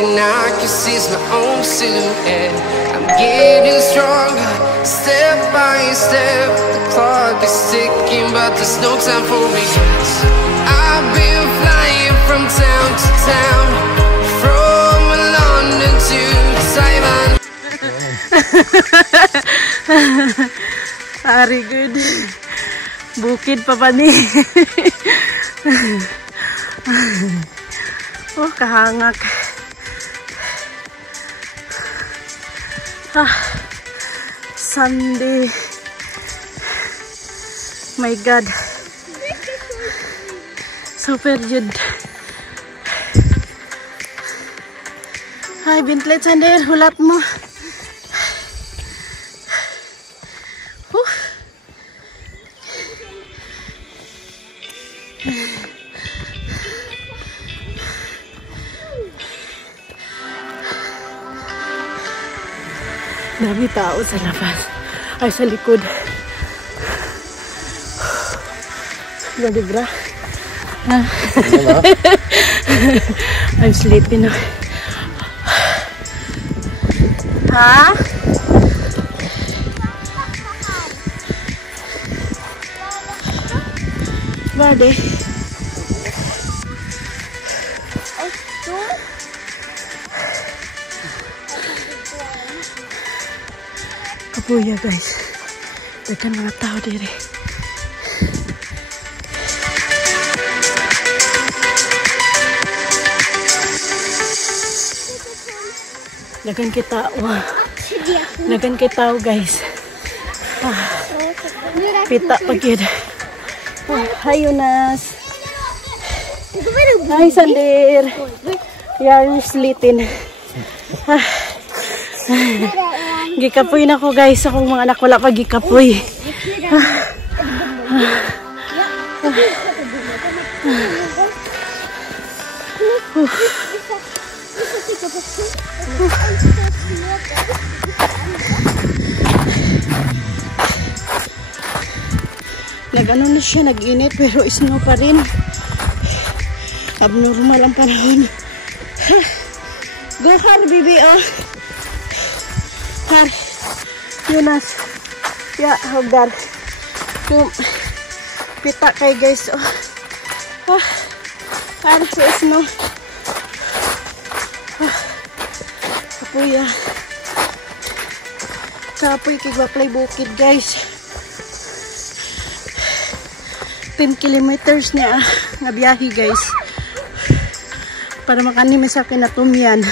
and I can see it's my own silhouette. I'm getting stronger, step by step. The clock is ticking, but there's no time for regrets. I've been flying from town to town, from London to Taiwan. Very good. Bukid pa ba ni? Oh, kahangak. Sunday. My God. Super good. Hi, Bintlet Sander. Hulat mo. Dami tao sa labas. Ay, sa likod. Ganda bra. I'm sleeping now. Ha? Bade. Kapuya guys. Dagan mga tao diri. Dagan kita. Wow. Dagan kita guys. Pita pagid. Hi Yunas. Hi Sander. Yeah, I'm sleeping. Gikapoy na ko guys. Akong mga anak wala pa gikapoy. Nag-ano na siya, nag-init pero snow pa rin. Abnormal ang panahon. Go har, bibi, oh. Har. Yunas. Ya, hagdar. Yung pita kay guys, oh. Har, sa snow. Kapuya. Kapoy, kigwaplay bukid, guys. 10 kilometers niya nga biyahe guys para makanimi sa kinatumyan.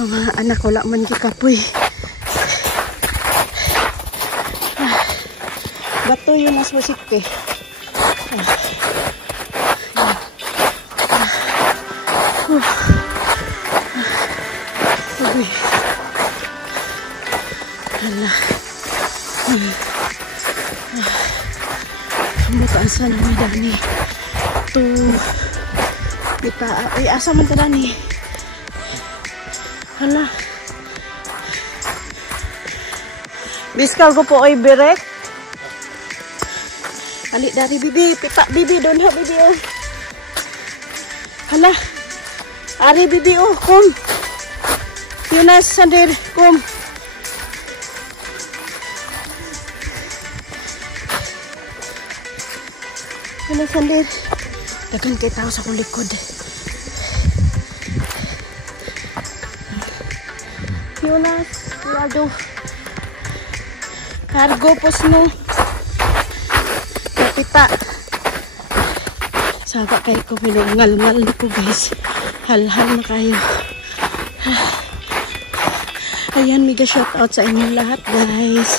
Ang mga anak wala man gikapoy. Bato yun mas musike. Hala. Butaan sana may dani to kita ay asa man tala ni hala biskal ko po ay berek ali dari bibi pita bibi don ha bibi oh hala ari bibi oh kom Yunas Sander kom Hello, Sander. Dagan kay tao sa kong likod. Yunas, Eduardo. Cargo pos no. Kapita. Saba kayo ko, ngal-ngal ko guys. Hal-hal na kayo. Ayan, mega shoutout sa inyo lahat guys.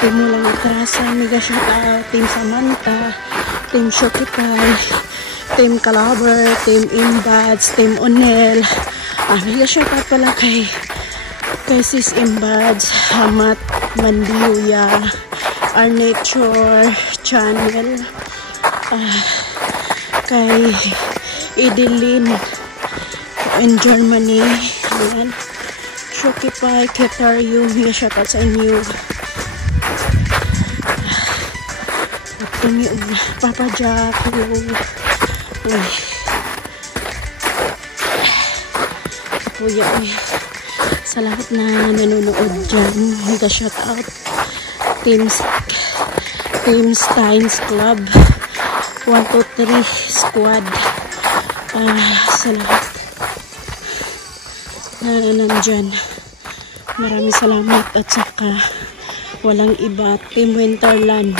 Team mo lang atrasa, mega shoutout. Team Samantha. Team Shokipay, Team Calabar, Team Imbads, Team Onel. Mega shoutout pala kay Sis Imbads, Hamat Mandiuya, Our Nature Channel, kay Idilin in Germany. Ayan. Shokipay, Ketario, mega shoutout sa inyo. Papa Jack, kuya eh. Sa lahat na nanonood dyan, mega shout out. Team Steins Club 123 Squad. Sa lahat na nandyan, maraming salamat. At saka walang iba, Team Winterland,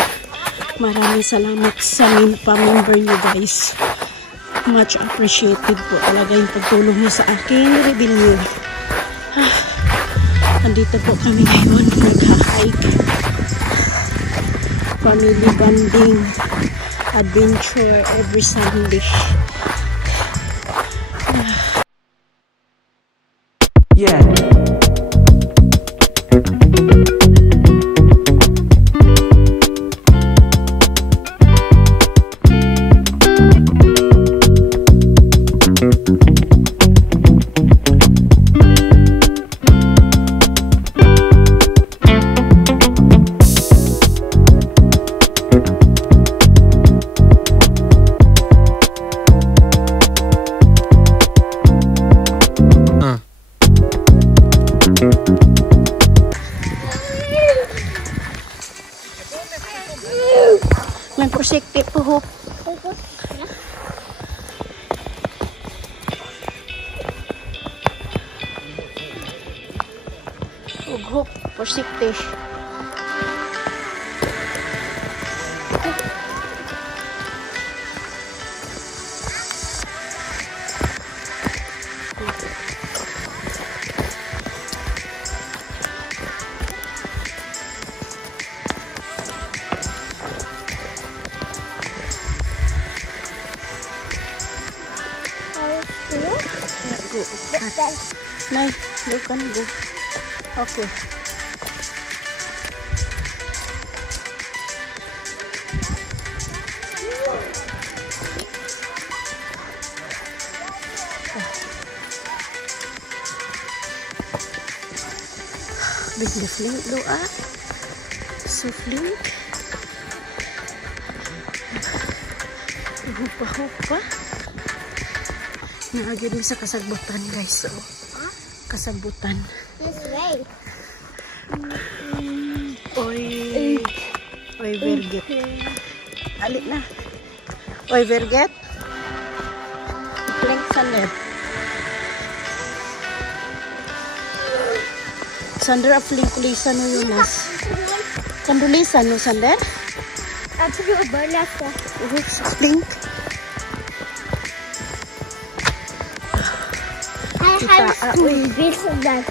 maraming salamat sa member nyo guys. Much appreciated po talaga yung pagtulong nyo sa aking rebellion. Andito po kami ngayon, nag-hike, family bonding adventure every Sunday. Yeah. May prosekte po ho. Ughop, prosekte. Nay, you can go. Okay. Big the flink doa. So flink. Hupa-hupa. Naagyo din sa kasagbutan guys. So, kasagbutan. This way. Oy, verget. Alik na. Oy, verget. Flink Sander. Sander, a flink kulisan no yun mas. Kandulisan no, Sander? Ato yung bala ko. Flink. I have this and that.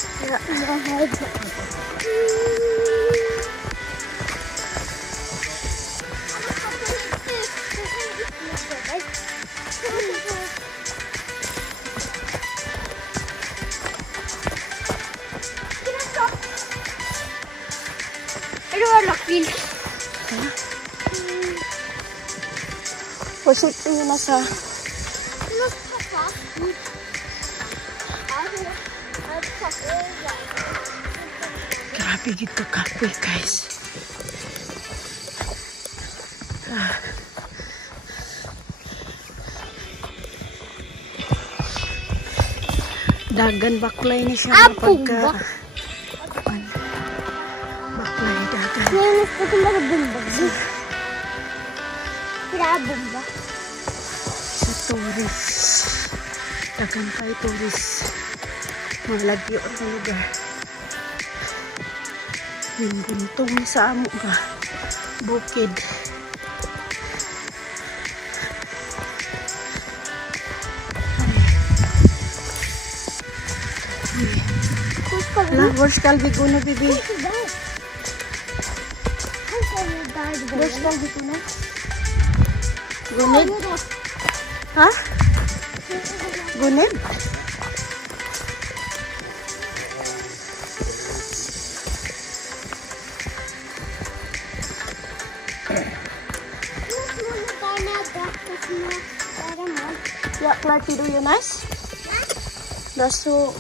Pusik nyo na sa grabe dito kapoy guys. Dagan baklay ni siya pagka baklay dagan. Ngayon gusto ko mag-bumbag. Kira-bumbag. Sa tourist, dagan tayo tourist, malagyo ang lugar. Yung buntong sa amo ka bukid. Where's Calvi Guna, baby? Where's Calvi Guna? Gunid? Ha? Gunid? Ya, Clarky, do you nice? That's so...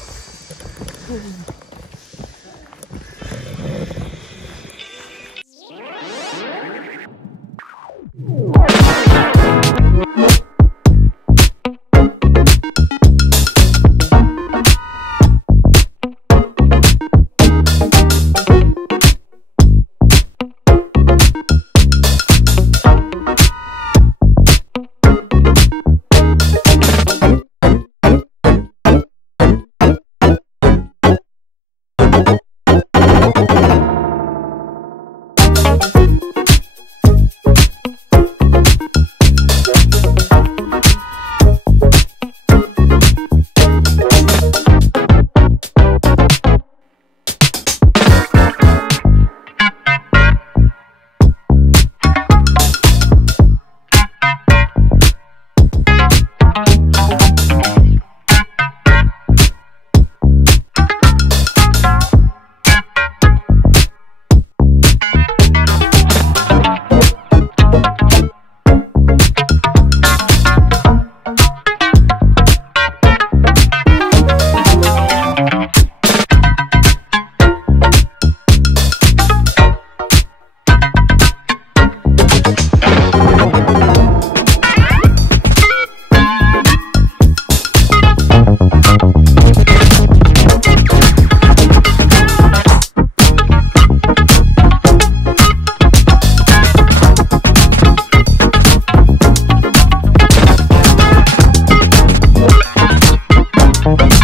Bye.